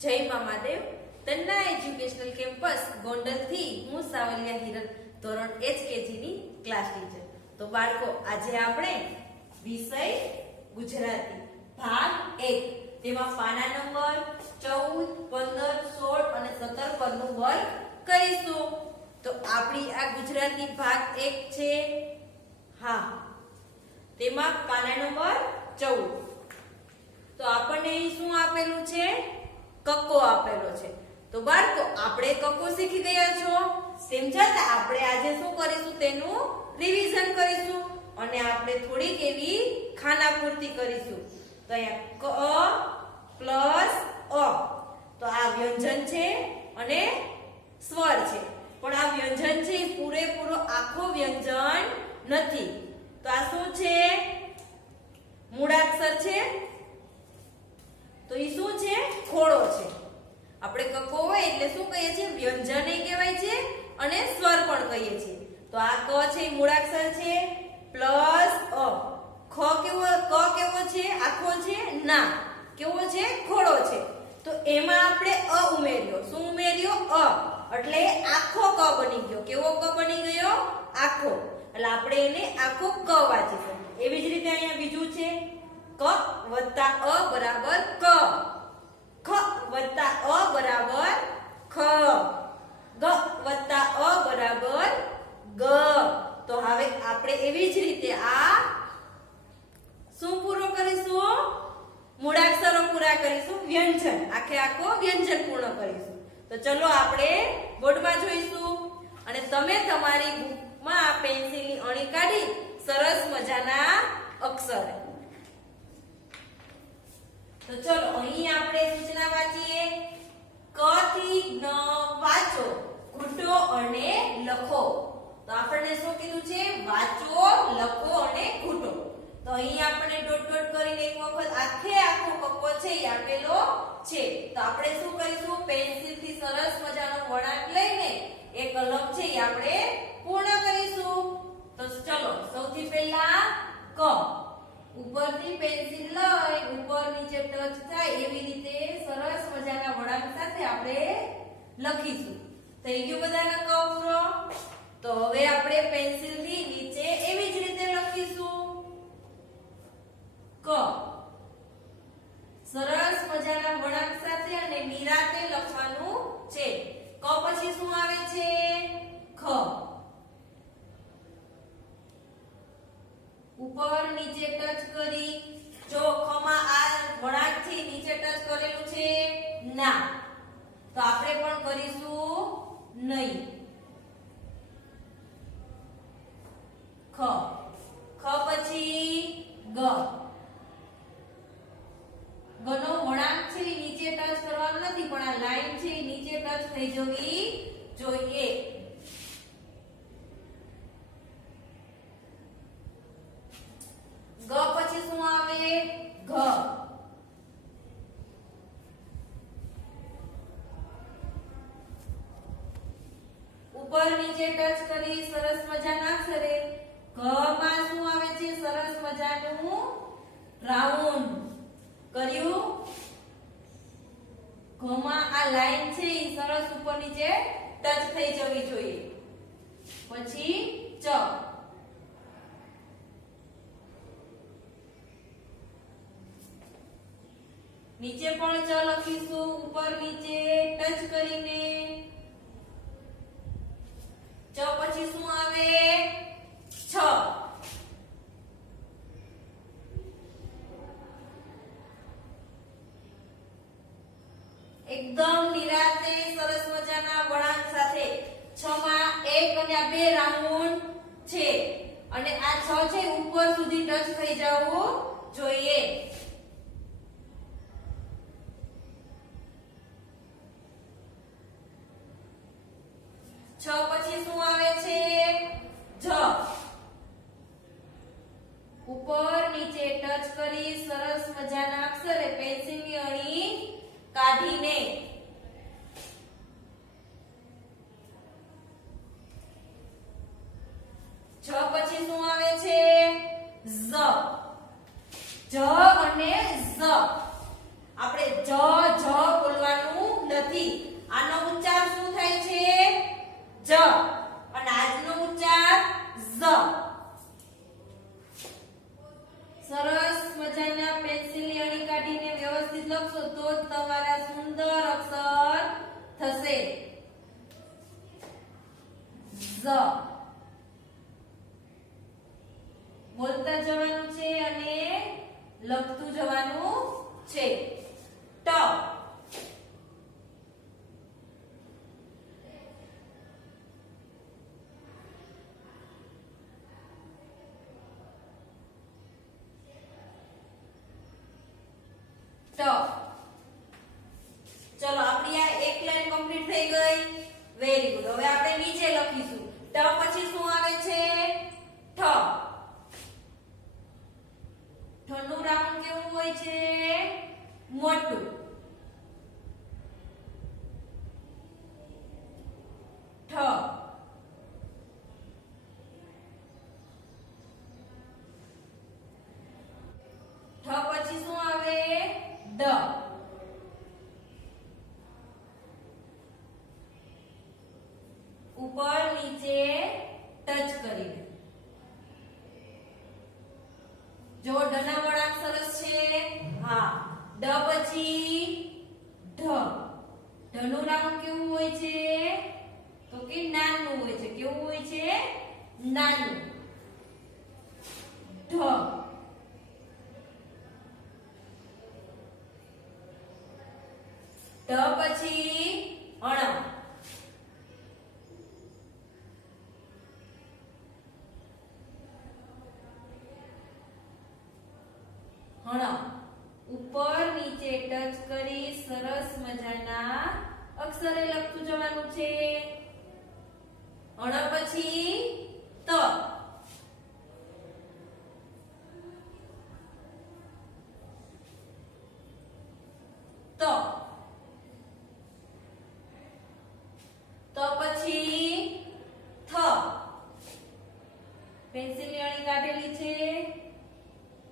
જય મા Mahadev Tanna educational campus Gondal થી હું સાવલિયા હિરલ ધોરણ HKG ની ક્લાસ ટીચર। તો બાળકો આજે આપણે વિષય ગુજરાતી ભાગ 1 તેમાં પાના નંબર 14, 15, 16 અને 17 પરનું વર્ક કરીશું। તો આપણી આ ગુજરાતી ભાગ 1 છે। હા, તેમાં પાના નંબર 14। તો આપણને અહીં શું આપેલું છે? કક્કો આપેલો છે। તો બાળકો આપણે કક્કો શીખી ગયા છો, તેમ છતાં આપણે આજે શું કરીશું? તેનું રિવિઝન કરીશું અને આપણે થોડીક એવી ખાનાપૂર્તિ કરીશું। તો અહીંયા ક પ્લસ અ, તો આ વ્યંજન છે અને સ્વર છે, પણ આ વ્યંજન છે પૂરેપૂરો આખો વ્યંજન નથી। તો આ શું છે? મૂળાક્ષર છે। તો એ શું છે? ખોડો છે। આપણે કક્કો હોય એટલે શું કહીએ છીએ? વ્યંજન એ કહેવાય છે અને સ્વર પણ કહીએ છીએ। તો આ ક છે એ મૂળાક્ષર છે પ્લસ અ। ક કેવો છે? આખો છે? ના, કેવો છે? ખોડો છે। તો એમાં આપણે અ ઉમેર્યો। શું ઉમેર્યો? અ, એટલે આખો ક બની ગયો। કેવો ક બની ગયો? આખો। એટલે આપણે એને આખો ક વાંચીશું। એવી જ રીતે અહીંયા બીજું છે ક વત્તા અ બરાબર ક, ખ વત્તા અ બરાબર ખ, ગ વત્તા અ બરાબર ગ। તો હવે આપણે એવી જ રીતે આ શું પૂરો કરીશું? મૂળાક્ષરો પૂરા કરીશું, વ્યંજન આખે આખો વ્યંજન પૂર્ણ કરીશું। તો ચલો આપણે બોર્ડમાં જોઈશું અને તમે તમારી બુકમાં પેન્સિલની અણી કાઢી સરસ મજાના અક્ષર। તો ચલો અહીં આપણે સૂચના વાંચીએ। ક થી જ્ઞ વાંચો, ઘૂંટો અને લખો। તો આપણને શું કીધું છે? વાંચો, લખો અને ઘૂંટો। તો અહીં આપણે ડોટ ડોટ કરીને એક વખત આખે આખો કક્કો છે એ આપેલો છે। તો આપણે શું કરીશું? પેન્સિલ થી સરસ મજાનો વળાંક લઈને એ કલમ છે એ આપણે પૂર્ણ કરીશું। તો ચલો સૌથી પહેલા ક, ઉપરથી પેન્સિલ લઈ ઉપર નીચે ટચ થાય એવી રીતે સરસ મજાના વળાંક સાથે આપણે લખીશું। થઈ ગયું બધાના ક પૂરો? તો હવે આપણે પેન્સિલ થી નીચે એવી જ રીતે લખીશું ક, સરસ મજાના વળાંક સાથે અને નિરાતે લખવાનું છે। ક પછી શું આવે છે? ખ, ઉપર નીચે ટચ કરી, જો ખમાં આ વળાંક થી નીચે ટચ કરેલું છે? ના, તો આપણે પણ કરીશું નહીં। ખ, ખ પછી ગ, ગનો વળાંક છે નીચે ટચ કરવાનો નથી, પણ આ લાઈન છે નીચે ટચ થઈ જવી જોઈએ। ગ પછી શું આવે? ઘ, ઉપર નીચે ટચ કરી સરસ મજાના અક્ષરે ઘ માં શું આવે છે? સરસ મજાનું રાઉન્ડ કર્યું। ઘ માં આ લાઈન છે એ સરસ ઉપર નીચે ટચ થઈ જવી જોઈએ। પછી ચ, નીચે પણ ચ લખીશું ઉપર નીચે ટચ કરીને। ચ પછી શું આવે? છ, એકદમ નિરાતે સરસ મજાના વળાંક સાથે। છ માં એક અને આ બે રાઉન્ડ છે અને આ છ છે ઉપર સુધી ટચ થઈ જવું જોઈએ। છ પછી શું આવે છે? જ, ઉપર નીચે ટચ કરી સરસ મજાના અક્ષરે પેન્સિલની અણી કાઢીને જ પછી શું આવે છે? ઝ, જ અને ઝ, આપણે જ બોલવાનું નથી. આનો ઉચ્ચાર શું થાય છે? જ. અને આજનો ઉચ્ચાર ઝ. સરસ મજાના પેન્સિલની અણી કાઢીને વ્યવસ્થિત લખશો તો જ તમારા સુંદર અક્ષર થશે. ઝ બોલતા જવાનું છે અને લખતું જવાનું છે. ટ ચલો આપણી આ એક લાઈન કમ્પ્લીટ થઈ ગઈ. Very good. હવે આપણે નીચે લખીશું. ટ પછી શું આવે છે? ઠ. ઠનું રાઉન્ડ કેવું હોય છે? મોટું. ઠ. ઠ પછી શું આવે? ડ. ઉપર નીચે ટચ કરીને. જો ડના વળાંક સરસ છે. હા. ડ પછી ઢ. ઢનું રાઉન્ડ કેવું હોય છે? તો કે નાનું હોય છે. કેવું હોય છે? નાનું. ઢ. ઢ પછી અણ. ઉપર નીચે ટચ કરી સરસ મજાના અક્ષરે લખતું જવાનું છે. અણ પછી ત. ત. ત પછી થ. પેન્સિલની અણી કાઢેલી છે.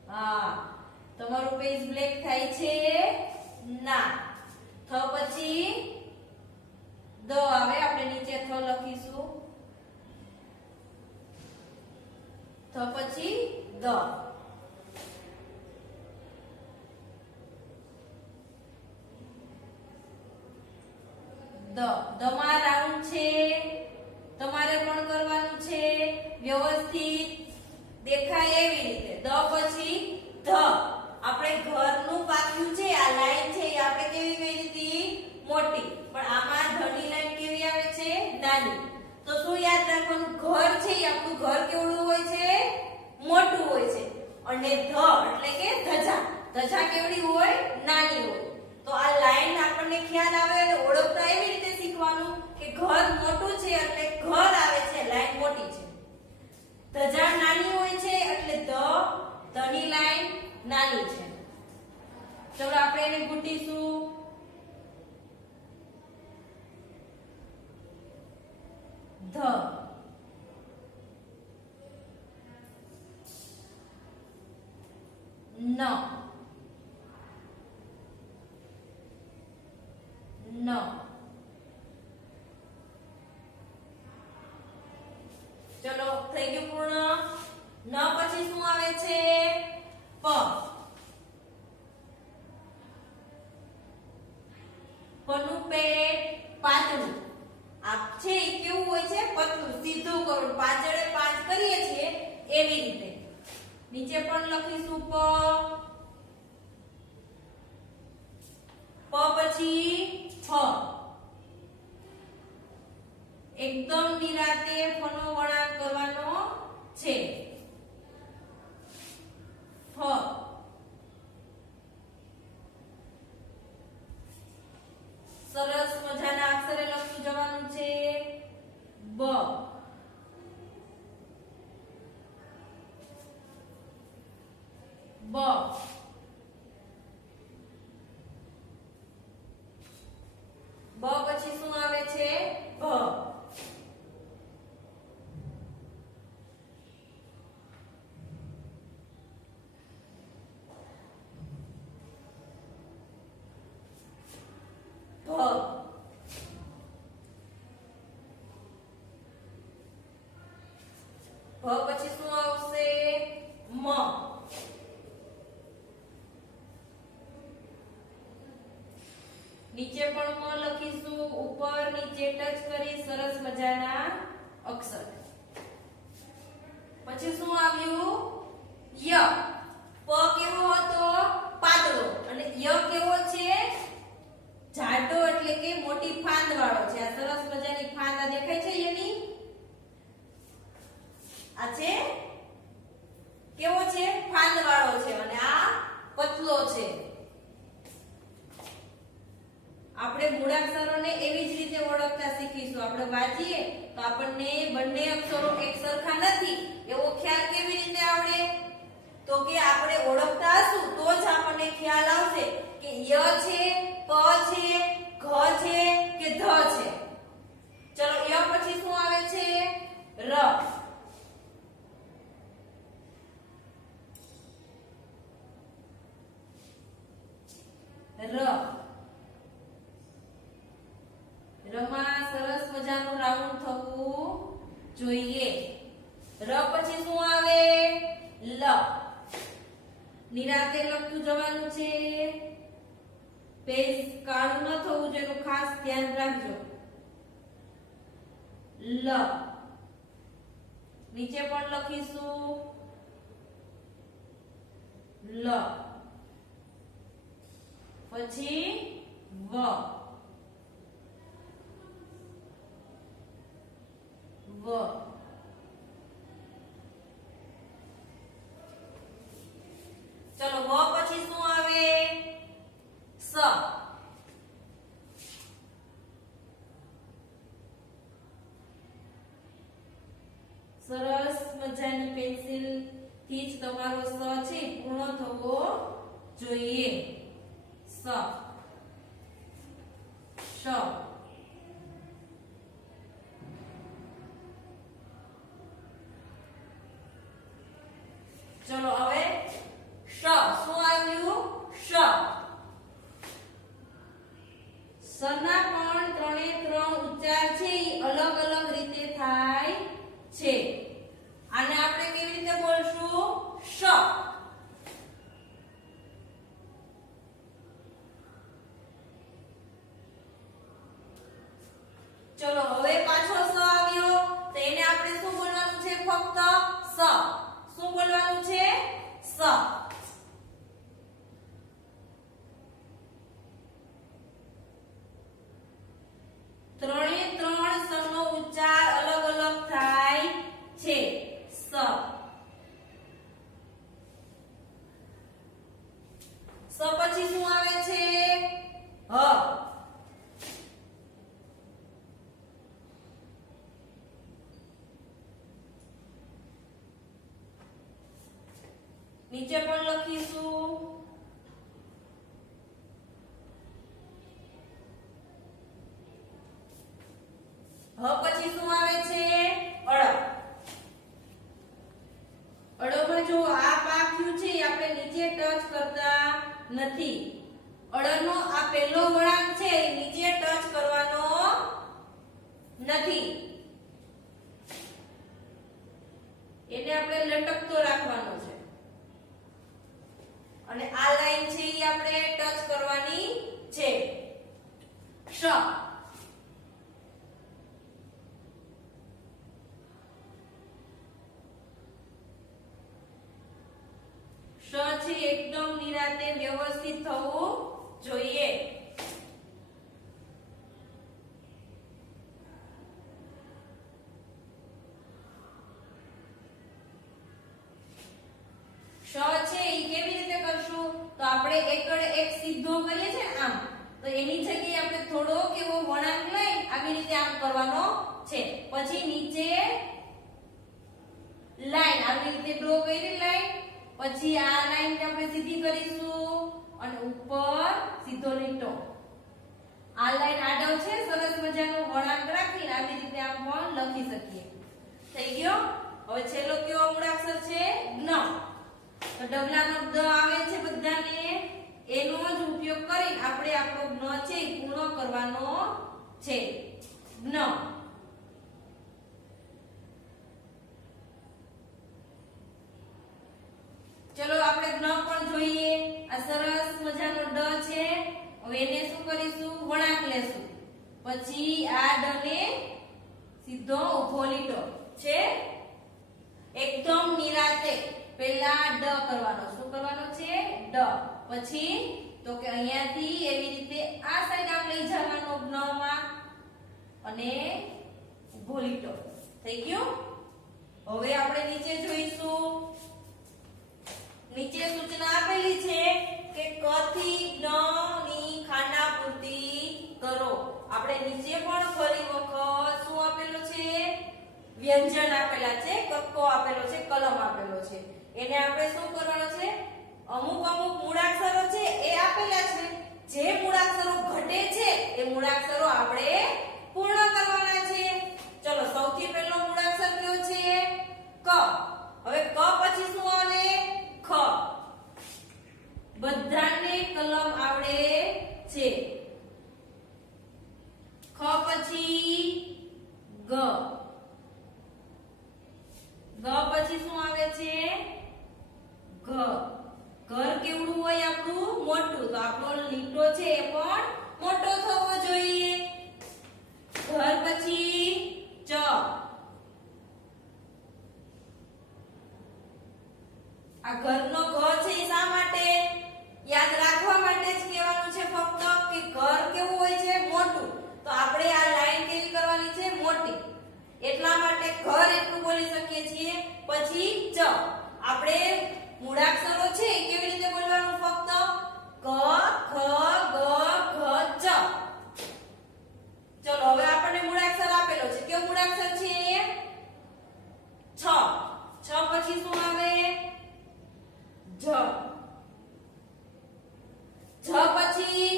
હા. તમારું પેજ બ્લેક થાય છે? ના. થ પછી દ આવે. આપણે નીચે થ લખીશું. થ પછી દ. દ. દમાં રાઉન્ડ છે. તમારે પણ કરવાનું છે વ્યવસ્થિત દેખાય એવી રીતે. દ પછી ધ. આપણે ઘરનું પાક્યું છે. આ લાઈન છે એ આપણે કેવી કરી હતી? મોટી. પણ આમાં ધની લાઈન કેવી આવે છે? નાની. તો શું યાદ રાખવાનું? ઘર છે એ આપણું ઘર કેવડું હોય છે? મોટું હોય છે. અને ધ એટલે કે ધજા. ધજા કેવડી હોય? નાની હોય. તો આ લાઈન આપણને ખ્યાલ આવે અને ઓળખતા એવી રીતે શીખવાનું કે ઘર મોટું છે એટલે ઘર આવે છે, લાઈન મોટી છે. ધજા નાની હોય છે એટલે ધની લાઈન નાની છે. ચલો આપણે એને ઘૂંટીશું. ધ. ન. ન. ચલો થઈ ગયું પૂર્ણ. ન પછી શું આવે છે? પ. પનું પેટ પાતળું. આ છે એ કેવું હોય છે? પતલું, સીધું કરું. પાછળે પાંચ કરીએ છીએ એવી રીતે. નીચે પણ લખીશું પ. પ પછી ફ. એકદમ નિરાતે ફનો વળાંક કરવાનો છે. ફ. સરસ મજાના અક્ષરે લખતું જવાનું છે. બ. બ. બ પછી શું આવે છે? ભ. ભ. ભ પછી શું આવશે મ નીચે પણ મ લખીશું ઉપર નીચે ટચ કરી સરસ મજાના અક્ષર પછી શું આવ્યું ય પ કેવો હતો પાતળો અને ય કેવો છે જાડો એટલે કે મોટી ફાંદ વાળો છે આ સરસ મજાની ફાંદ આ દેખાય છે એની આ છે કેવો છે ફાંદ વાળો છે અને આ પતલો છે આપણે મૂળાક્ષરોને એવી જ રીતે ઓળખતા શીખીશું આપણે વાંચીએ તો આપણને બંને અક્ષરો એક સરખા નથી એવો ખ્યાલ કેવી રીતે આવડે તો કે આપણે ઓળખતા હશું તો જ આપણને ખ્યાલ આવશે કે ય છે પ છે ઘ છે કે ધ છે ચલો ય પછી શું આવે છે ર રમા સરસ મજાનું રાઉન્ડ થવું જોઈએ ર પછી શું આવે લ નિરાતે લખતું જવાનું છે પેજ કાળું ન થવું જોઈએ એનું ખાસ ધ્યાન રાખજો લ નીચે પણ લખીશું લ પછી વ વ ચલો વ પછી શું આવે સ સરસ મજાની પેન્સિલ થી જ તમારો સ છે પૂર્ણ થવો જોઈએ સ શ ચલો હવે શ શું આવ્યું શ સના પણ ત્રણે ત્રણ ઉચ્ચાર છે ઈ અલગ અલગ રીતે થાય છે આને આપણે કેવી રીતે બોલશું શ ચલો હવે પાછો સ આવ્યો તો એને આપણે શું બોલવાનું છે ફક્ત સ શું બોલવાનું છે સ ત્રણે ત્રણ સનો ઉચ્ચાર અલગ અલગ થાય છે સ સ પછી શું આવે છે હ નીચે પણ લખીશું હ પછી શું આવે છે અળ અળમાં જો આ પાખ્યું છે આપણે નીચે ટચ કરતા નથી અળનો આ પહેલો વળાંક છે એ નીચે ટચ કરવાનો નથી એને આપણે લટકતો રાખવાનો છે અને આ લાઈન છે એ આપણે ટચ કરવાની છે શ શ છે એકદમ નિરાતે વ્યવસ્થિત થવું જોઈએ શ છે એ કેવી રીતે કરશું તો આપણે એકડે એક સીધો કરીએ છે આમ તો એની જગ્યાએ આપણે થોડો કેવો વળાંક લઈ આવી રીતે આમ કરવાનો છે પછી નીચે લાઈન આવી રીતે ડ્રો કરી લાઈન પછી આ લાઈન આપણે સીધી કરીશું અને ઉપર સીધો લીટો આ લાઈન આડો છે સરસ મજાનો વળાંક રાખીને આવી રીતે આમ પણ લખી શકીએ થઈ ગયો હવે છેલ્લો કયો મૂળાક્ષર છે જ્ઞ તો ડબલાનો દ આવે છે બધાને એનો જ ઉપયોગ કરી આપણે આપણો જ્ઞ છે પૂર્ણ કરવાનો છે જ્ઞ પછી આ ડ ને સીધો ઊભો લીટો છે એકદમ નિરાતે પહેલા ડ કરવાનો શું કરવાનો છે ડ પછી તો કે અહીંયાથી એવી રીતે આ સાઈડ આમ લઈ જવાનો ન માં અને ઊભો લીટો થઈ ગયું હવે આપણે નીચે જોઈશું નીચે સૂચના આપેલી છે કે ક થી ડ ની ખાના પૂર્તિ કરો આપણે નીચે પણ ફરી વખત શું આપેલું છે વ્યંજન આપેલા છે કક્કો આપેલો છે કલમ આપેલો છે એને આપણે શું કરવાનો છે અમુક અમુક મૂળાક્ષરો છે એ આપેલા છે જે મૂળાક્ષરો ઘટે છે એ મૂળાક્ષરો આપણે પૂર્ણ કરવાના છે ચલો સૌથી પહેલો મૂળાક્ષર કયો છે ક હવે ક પછી શું આવે ખ બધાને કલમ આવડે છે ખ પછી ગ ગ પછી શું આવે છે ઘ ઘર કેવડું હોય આપણું મોટું તો આપણો લીટો છે એ પણ મોટો થવો જોઈએ ઘર પછી ચ આ ઘરનો ઘ છે એ શા માટે યાદ રાખવા માટે જ કહેવાનું છે ફક્ત કે ઘર કેવું હોય છે મોટું તો આપણે આ લાઈન કેવી કરવાની છે મોટી એટલા માટે ઘર એટલું બોલી શકીએ છીએ પછી ચ આપણે મૂળાક્ષરો છે કેવી રીતે બોલવાનું ફક્ત ક ખ ગ ઘ ચ ચલો હવે આપણને મૂળાક્ષર આપેલો છે કેવો મૂળાક્ષર છે છ છ પછી શું આવે જ જ પછી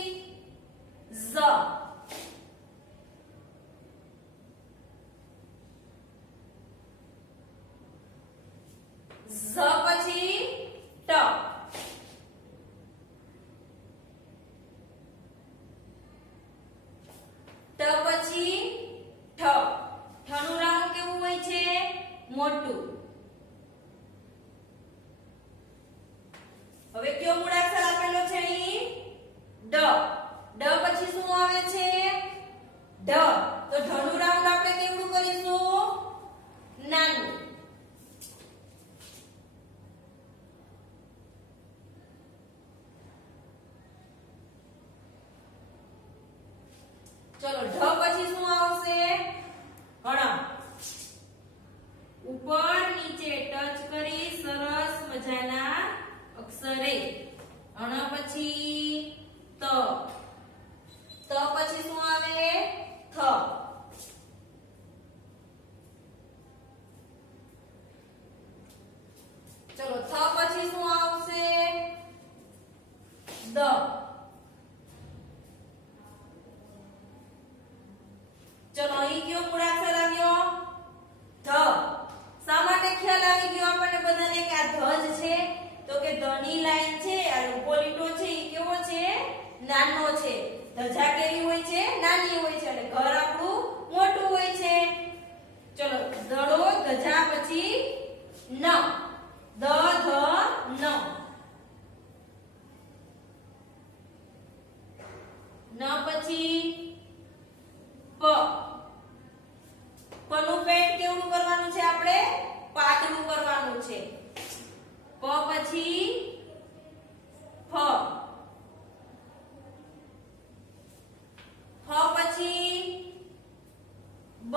ઝ ઝ પછી ટ ટ પછી ઠ ઠનું રાઉન્ડ કેવું હોય છે મોટું હવે કયો મૂળાક્ષર આપેલો છે અહીં ડ ડ પછી શું આવે છે ઢ તો ઢનું રાઉન્ડ આપણે કેવડું કરીશું નાનું ચલો ઢ પછી શું આવશે હણ ઉપર નીચે ટચ કરી સરસ મજાના અક્ષરે અણ પછી ત ત પછી શું આવે થ ચલો થ પછી શું આવશે દ ચલો અહીં કયો મૂળાક્ષર આવ્યો ધ શા માટે ખ્યાલ આવી ગયો આપણને બધાને કે આ ધ જ છે તો કે ધ ની લાઈન છે આ ઊભો લીટો છે એ કેવો છે નાનો છે ધજા કેવી હોય છે નાની હોય છે અને ઘર આપણું મોટું હોય છે ચલો દડો ધજા પછી ન દ ધ ન ન પછી પ પનું પેટ કેવડું કરવાનું છે આપણે પાતળું કરવાનું છે પ પછી ફ ફ પછી બ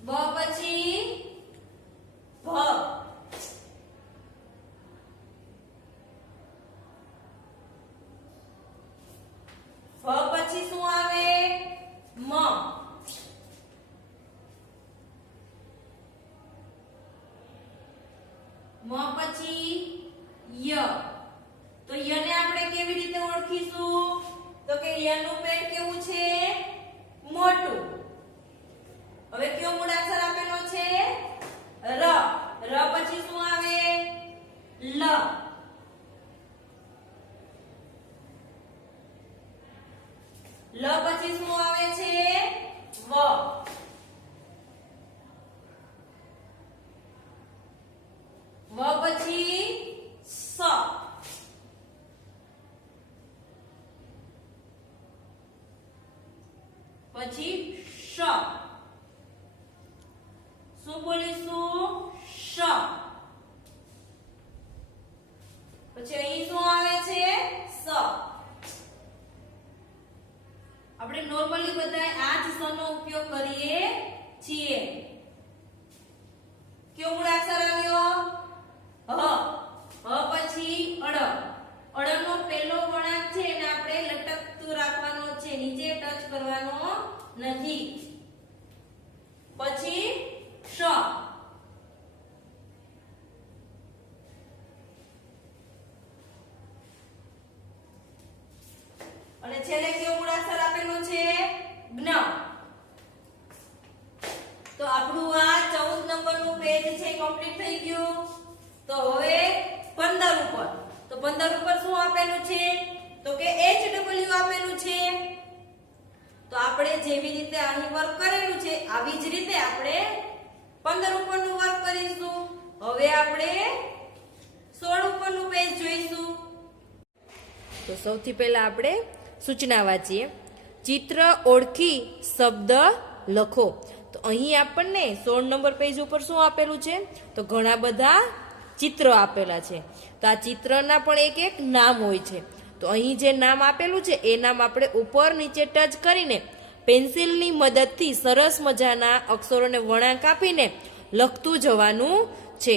બ પછી ભ ફ પછી શું આવે મ મ પછી ય તો ય ને આપણે કેવી રીતે ઓળખીશું તો કે ય નું પેટ કેવું છે મોટું હવે કયો મૂળાક્ષર આપેલો છે ર ર પછી શું આવે લ લ પછી શું આવે છે વ વ પછી સ પછી શ. શું બોલીશું? શ. પછી અહીં શું આવે છે? સ. આપણે નોર્મલી બધા આ જ સનો ઉપયોગ કરીએ છીએ. કયો મૂળાક્ષર આવ્યો? હ. હ પછી અડ. અડનો પહેલો વળાંક છે એને આપણે લટકતું રાખવાનો છે, નીચે ટચ કરવાનો નથી. પછી શ. અને છેલ્લે કયો મૂળાક્ષર આપેલું છે? જ્ઞ. તો આપણું આ 14 નંબરનું પેજ છે કમ્પ્લીટ થઈ ગયું. તો હવે 15 ઉપર. તો 15 ઉપર શું આપેલું છે? તો કે HW આપેલું છે. તો આપણે જેવી રીતે અહીં વર્ક કરેલું છે આવી જ રીતે આપણે 15 ઉપરનું વર્ક કરીશું. હવે આપણે 16 ઉપરનું પેજ જોઈશું. તો સૌથી પહેલા આપણે સૂચના વાંચીએ. ચિત્ર ઓળખી શબ્દ લખો. તો અહીં આપણને 16 નંબર પેજ ઉપર શું આપેલું છે? તો ઘણા બધા ચિત્રો આપેલા છે. તો આ ચિત્રના પણ એક એક નામ હોય છે. તો અહીં જે નામ આપેલું છે એ નામ આપણે ઉપર નીચે ટચ કરીને પેન્સિલની મદદથી સરસ મજાના અક્ષરોને વળાંક આપીને લખતું જવાનું છે.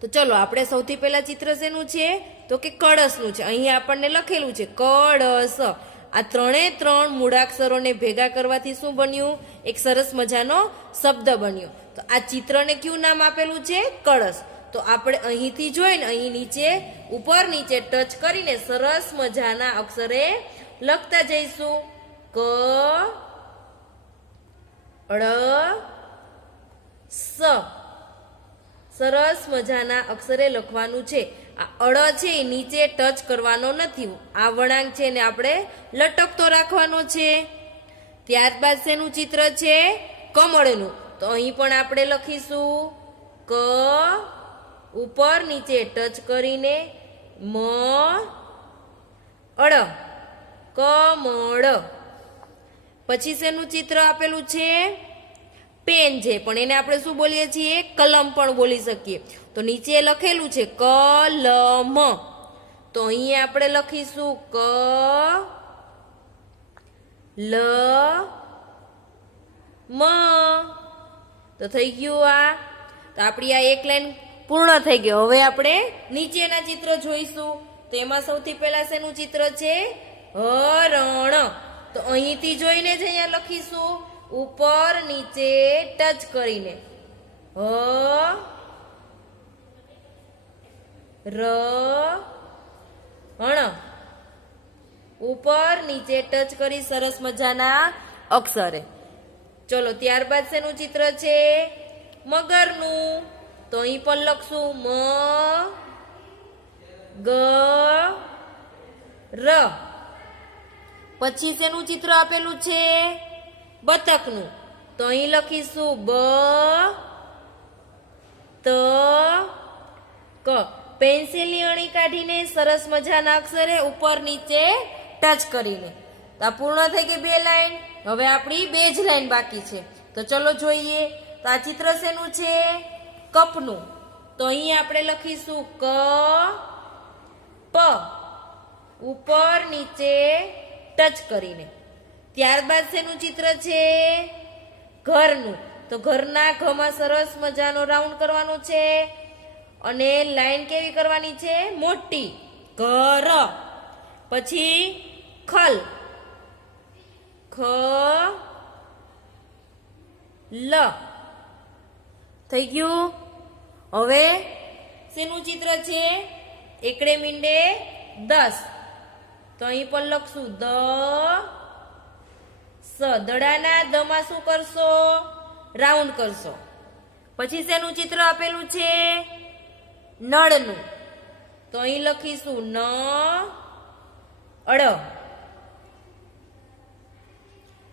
તો ચલો આપણે સૌથી પહેલા ચિત્ર શેનું છે? તો કે કળશનું છે. અહીં આપણને લખેલું છે કળશ. આ ત્રણ મૂળાક્ષરોને ભેગા કરવાથી શું બન્યું? એક સરસ મજાનો શબ્દ બન્યો. તો આ ચિત્રને કયું નામ આપેલું છે? કળશ. તો આપણે અહીંથી જોઈને અહીં નીચે ઉપર નીચે ટચ કરીને સરસ મજાના અક્ષરે લખતા જઈશું. ક ળ સ. સરસ મજાના અક્ષરે લખવાનું છે. આ અળ છે એ નીચે ટચ કરવાનો નથી. આ વળાંક છે ને આપણે લટકતો રાખવાનો છે. ત્યારબાદ શેનું ચિત્ર છે? કમળનું. તો અહીં પણ આપણે લખીશું ક ઉપર નીચે ટચ કરીને મ અળ કમળ. પછી શેનું ચિત્ર આપેલું છે? પેન છે, પણ એને આપણે શું બોલીએ છીએ? કલમ પણ બોલી શકીએ. તો નીચે લખેલું છે કલમ. તો અહીં આપણે લખીશું ક લ મ. તો થઈ ગયું આ. તો આપણી આ એક લાઈન પૂર્ણ થઈ ગઈ. હવે આપણે નીચેના ચિત્રો જોઈશું. તો એમાં સૌથી પહેલા શેનું ચિત્ર છે? હરણ. તો અહીંથી જોઈને જ અહીંયા લખીશું ઉપર નીચે ટચ કરીને હ ર હણ. ઉપર નીચે ટચ કરી સરસ મજાના અક્ષરે. ચલો ત્યારબાદ શેનું ચિત્ર છે? મગરનું. તો અહીં પણ લખશું મ ગ ર. પછી શેનું ચિત્ર આપેલું છે? બતકનું. તો અહીં લખીશું બ ત ક. પેન્સિલની અણી કાઢીને સરસ મજાના અક્ષરે ઉપર નીચે ટચ કરીને. તો આ પૂર્ણ થઈ ગઈ 2 લાઈન. હવે આપણી 2 જ લાઈન બાકી છે. તો ચલો જોઈએ. તો આ ચિત્ર શેનું છે? કપનું. તો અહીં આપણે લખીશું ક પ ઉપર નીચે ટચ કરીને. ત્યારબાદ શેનું ચિત્ર છે? ઘરનું. તો ઘરના ઘમાં સરસ મજાનો રાઉન્ડ કરવાનો છે અને લાઈન કેવી કરવાની છે? મોટી. ઘર. પછી ખલ. ખ લ. થઈ ગયું. હવે શેનું ચિત્ર છે? એકડે મીંડે 10. તો અહીં પણ લખશું દ સ. દડાના દમાં શું કરશો? રાઉન્ડ કરશો. પછી શેનું ચિત્ર આપેલું છે? નળનું. તો અહીં લખીશું ન અળ.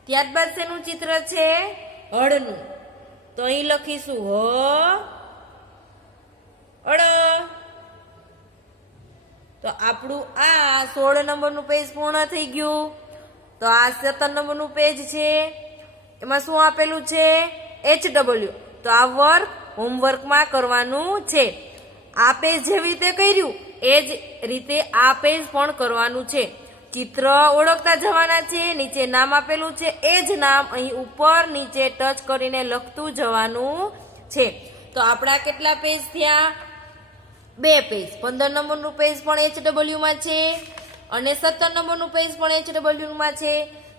ત્યારબાદ શેનું ચિત્ર છે? હળનું. તો અહીં લખીશું હ અળ. તો આપણું આ 16 નંબરનું પેજ પૂર્ણ થઈ ગયું. તો આ 17 નંબરનું પેજ છે, એમાં શું આપેલું છે? HW. તો આ વર્ક હોમવર્કમાં કરવાનું છે. આ પેજ જેવી રીતે કર્યું એ જ રીતે આ પેજ પણ કરવાનું છે. ચિત્ર ઓળખતા જવાના છે, નીચે નામ આપેલું છે એ જ નામ અહીં ઉપર નીચે ટચ કરીને લખતું જવાનું છે. તો આપણા કેટલા પેજ થયા? 2 પેજ. 15 નંબરનું પેજ પણ HW માં છે અને 17 નંબરનું પેજ પણ HW માં છે.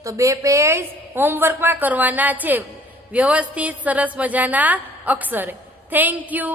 તો 2 પેજ હોમવર્કમાં કરવાના છે, વ્યવસ્થિત સરસ મજાના અક્ષરે. Thank you.